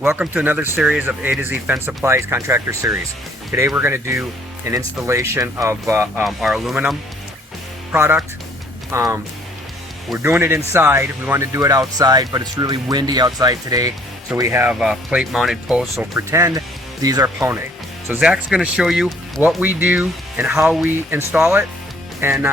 Welcome to another series of A to Z Fence Supplies Contractor Series. Today we're going to do an installation of our aluminum product. We're doing it inside. We want to do it outside, but it's really windy outside today, so we have plate mounted posts. So pretend these are pounded. So Zach's going to show you what we do and how we install it, and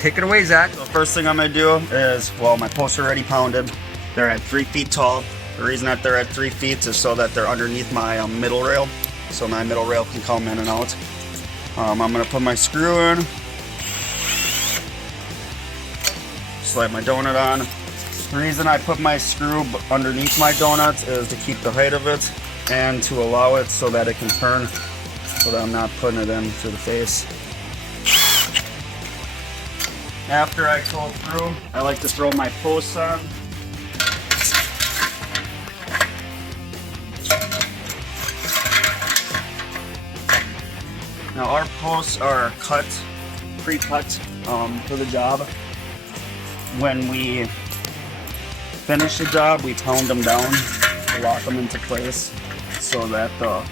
take it away, Zach. So first thing I'm going to do is, well, my posts are already pounded. They're at 3 feet tall. The reason that they're at 3 feet is so that they're underneath my middle rail, so my middle rail can come in and out. I'm going to put my screw in, slide my donut on. The reason I put my screw underneath my donut is to keep the height of it and to allow it so that it can turn, so that I'm not putting it in to the face. After I go through, I like to throw my posts on. Now our posts are cut, pre-cut for the job. When we finish the job, we pound them down, lock them into place so that the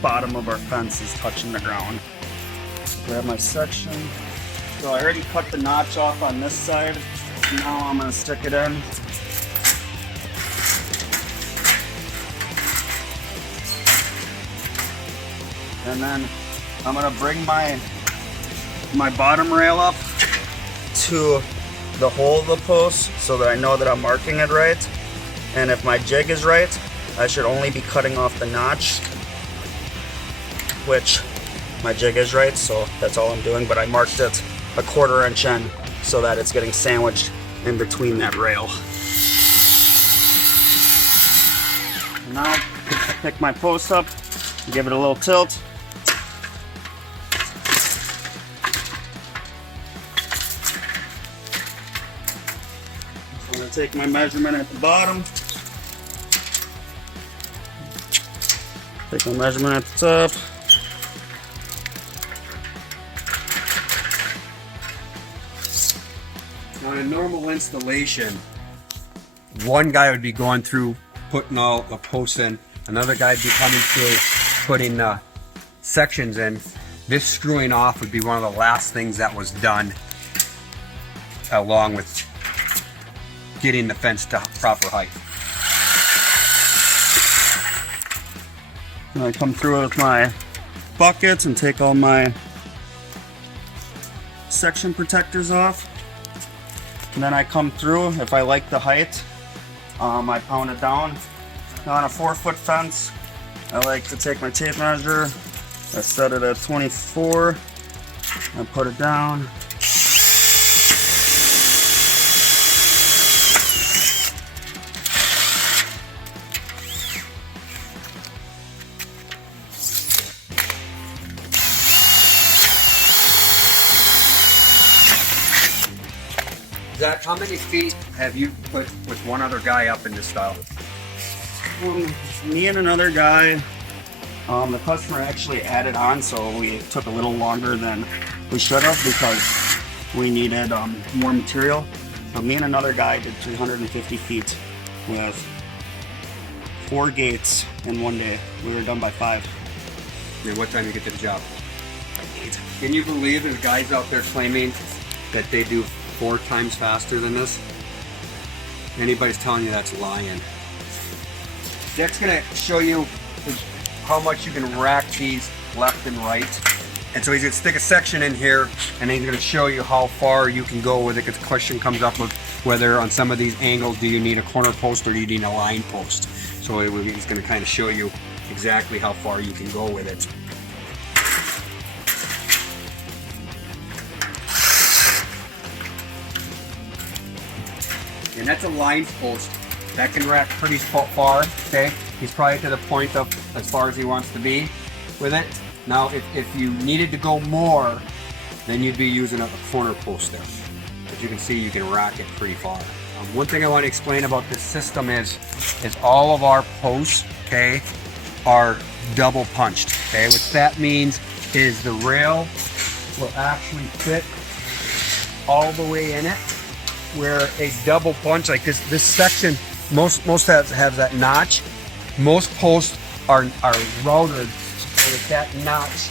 bottom of our fence is touching the ground. Grab my section. So I already cut the notch off on this side. Now I'm going to stick it in. And then I'm going to bring my bottom rail up to the hole of the post so that I know that I'm marking it right. And if my jig is right, I should only be cutting off the notch, which my jig is right, so that's all I'm doing. But I marked it a 1/4 inch in so that it's getting sandwiched in between that rail. And now I pick my post up, give it a little tilt. I'm going to take my measurement at the bottom, take my measurement at the top. Now in a normal installation, one guy would be going through putting all the posts in, another guy would be coming through putting sections in. This screwing off would be one of the last things that was done, along with getting the fence to proper height. And I come through with my buckets and take all my section protectors off. And then I come through, if I like the height, I pound it down. Now on a 4-foot fence, I like to take my tape measure, I set it at 24, I put it down. Zach, how many feet have you put with one other guy up in this style? Me and another guy, the customer actually added on, so we took a little longer than we should have because we needed more material. So me and another guy did 350 feet with 4 gates in one day. We were done by 5. And what time you get to the job? 8. Can you believe there's guys out there claiming that they do 4 times faster than this? Anybody's telling you that's lying. Zack's gonna show you how much you can rack these left and right. And so he's gonna stick a section in here, and then he's gonna show you how far you can go with it, because the question comes up with whether on some of these angles do you need a corner post or do you need a line post. So he's gonna kind of show you exactly how far you can go with it. And that's a line post that can rack pretty far. Okay, he's probably to the point of as far as he wants to be with it. Now if you needed to go more, then you'd be using a corner post there. As you can see, you can rack it pretty far. One thing I want to explain about this system is all of our posts, okay, are double punched. Okay, what that means is the rail will actually fit all the way in it, where a double punch like this section, most have that notch, most posts are routed so that notch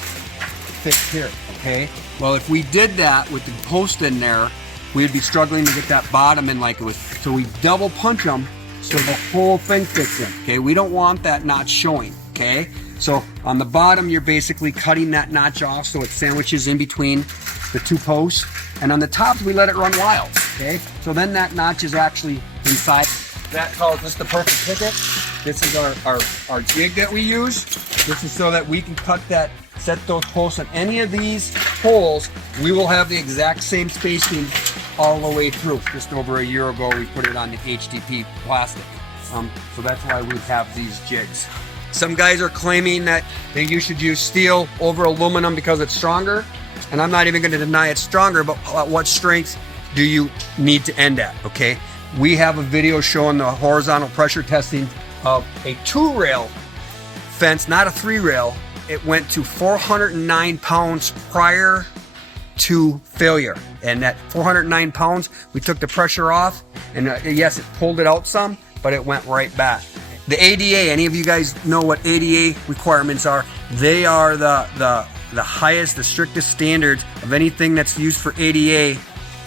fits here, okay? Well, if we did that with the post in there, we'd be struggling to get that bottom in like it was. So we double punch them so the whole thing fits in, okay? We don't want that notch showing, okay? So on the bottom, you're basically cutting that notch off so it sandwiches in between the two posts. And on the tops, we let it run wild, okay? So then that notch is actually inside. That calls this the perfect picket. This is our jig that we use. This is so that we can cut that, set those posts on any of these holes. We will have the exact same spacing all the way through. Just over a year ago, we put it on the HDP plastic. So that's why we have these jigs. Some guys are claiming that you should use steel over aluminum because it's stronger. And I'm not even going to deny it's stronger, but what strength do you need to end at, okay? We have a video showing the horizontal pressure testing of a 2-rail fence, not a 3-rail. It went to 409 pounds prior to failure. And that 409 pounds, we took the pressure off, and yes, it pulled it out some, but it went right back. The ADA, any of you guys know what ADA requirements are? They are the highest, the strictest standards of anything that's used for ADA.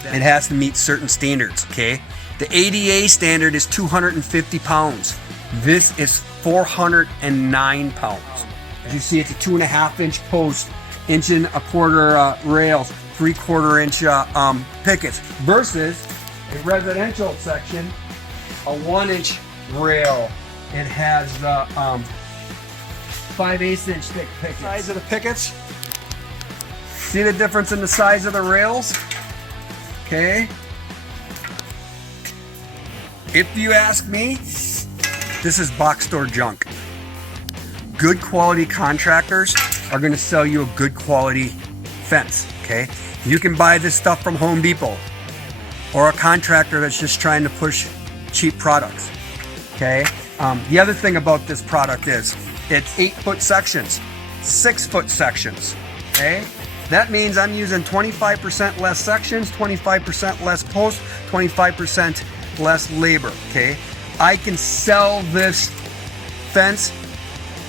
It has to meet certain standards, okay? The ADA standard is 250 pounds. This is 409 pounds. As you see, it's a 2.5-inch post, 1.25-inch rails, 3/4-inch pickets, versus a residential section, a 1-inch rail. It has the 5/8-inch thick pickets. Size of the pickets. See the difference in the size of the rails? Okay. If you ask me, this is box store junk. Good quality contractors are going to sell you a good quality fence, okay? You can buy this stuff from Home Depot or a contractor that's just trying to push cheap products, okay? The other thing about this product is it's 8-foot sections, 6-foot sections, okay? That means I'm using 25% less sections, 25% less posts, 25% less labor, okay? I can sell this fence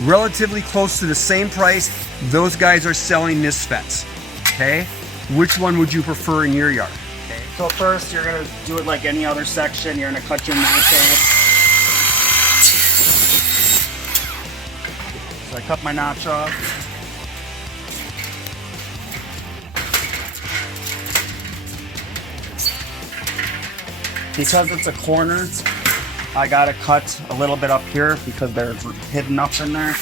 relatively close to the same price those guys are selling this fence, okay? Which one would you prefer in your yard? Okay. So first, you're gonna do it like any other section. You're gonna cut your notch off. So I cut my notch off. Because it's a corner, I gotta cut a little bit up here because they're hidden up in there.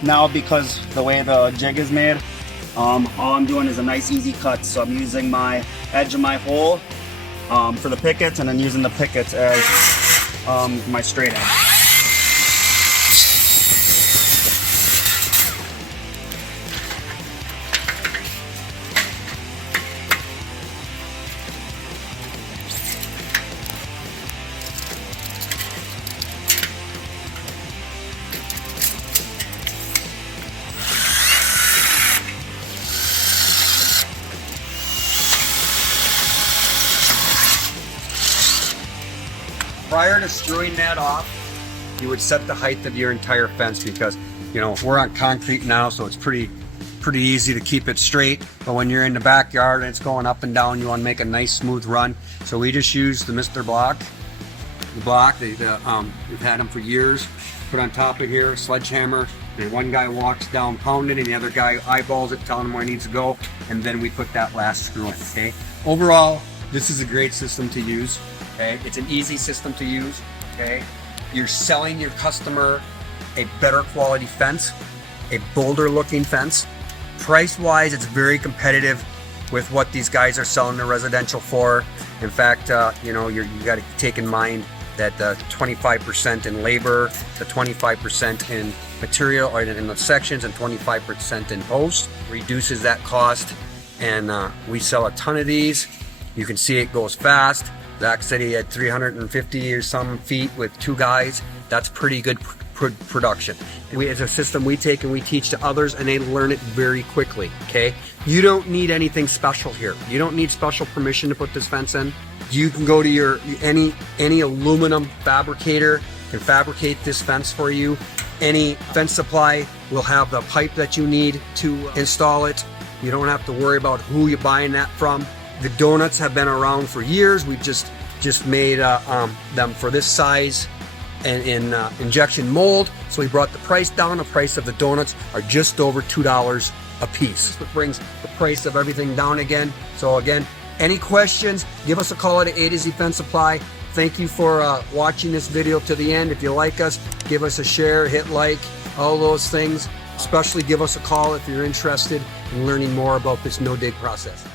Now, because the way the jig is made, all I'm doing is a nice easy cut. So I'm using my edge of my hole for the pickets, and then using the pickets as my straight edge. Prior to screwing that off, you would set the height of your entire fence because, you know, we're on concrete now, so it's pretty easy to keep it straight. But when you're in the backyard and it's going up and down, you want to make a nice smooth run. So we just use the Mr. Block. The block, we've had them for years. Put on top of here, sledgehammer, and one guy walks down pounding, and the other guy eyeballs it, telling him where it needs to go, and then we put that last screw in, okay? Overall, this is a great system to use. Okay, it's an easy system to use, okay? You're selling your customer a better quality fence, a bolder looking fence. Price-wise, it's very competitive with what these guys are selling the residential for. In fact, you know, you got to take in mind that the 25% in labor, the 25% in material or in the sections, and 25% in post reduces that cost. And we sell a ton of these. You can see it goes fast. Zack said he had 350 or some feet with 2 guys. That's pretty good production. As a system we take and we teach to others, and they learn it very quickly, okay? You don't need anything special here. You don't need special permission to put this fence in. You can go to your any aluminum fabricator can fabricate this fence for you. Any fence supply will have the pipe that you need to install it. You don't have to worry about who you're buying that from. The donuts have been around for years. We've just made them for this size and in injection mold. So we brought the price down. The price of the donuts are just over $2 a piece. It brings the price of everything down again. So again, any questions, give us a call at A to Z Fence Supply. Thank you for watching this video to the end. If you like us, give us a share, hit like, all those things. Especially give us a call if you're interested in learning more about this no-dig process.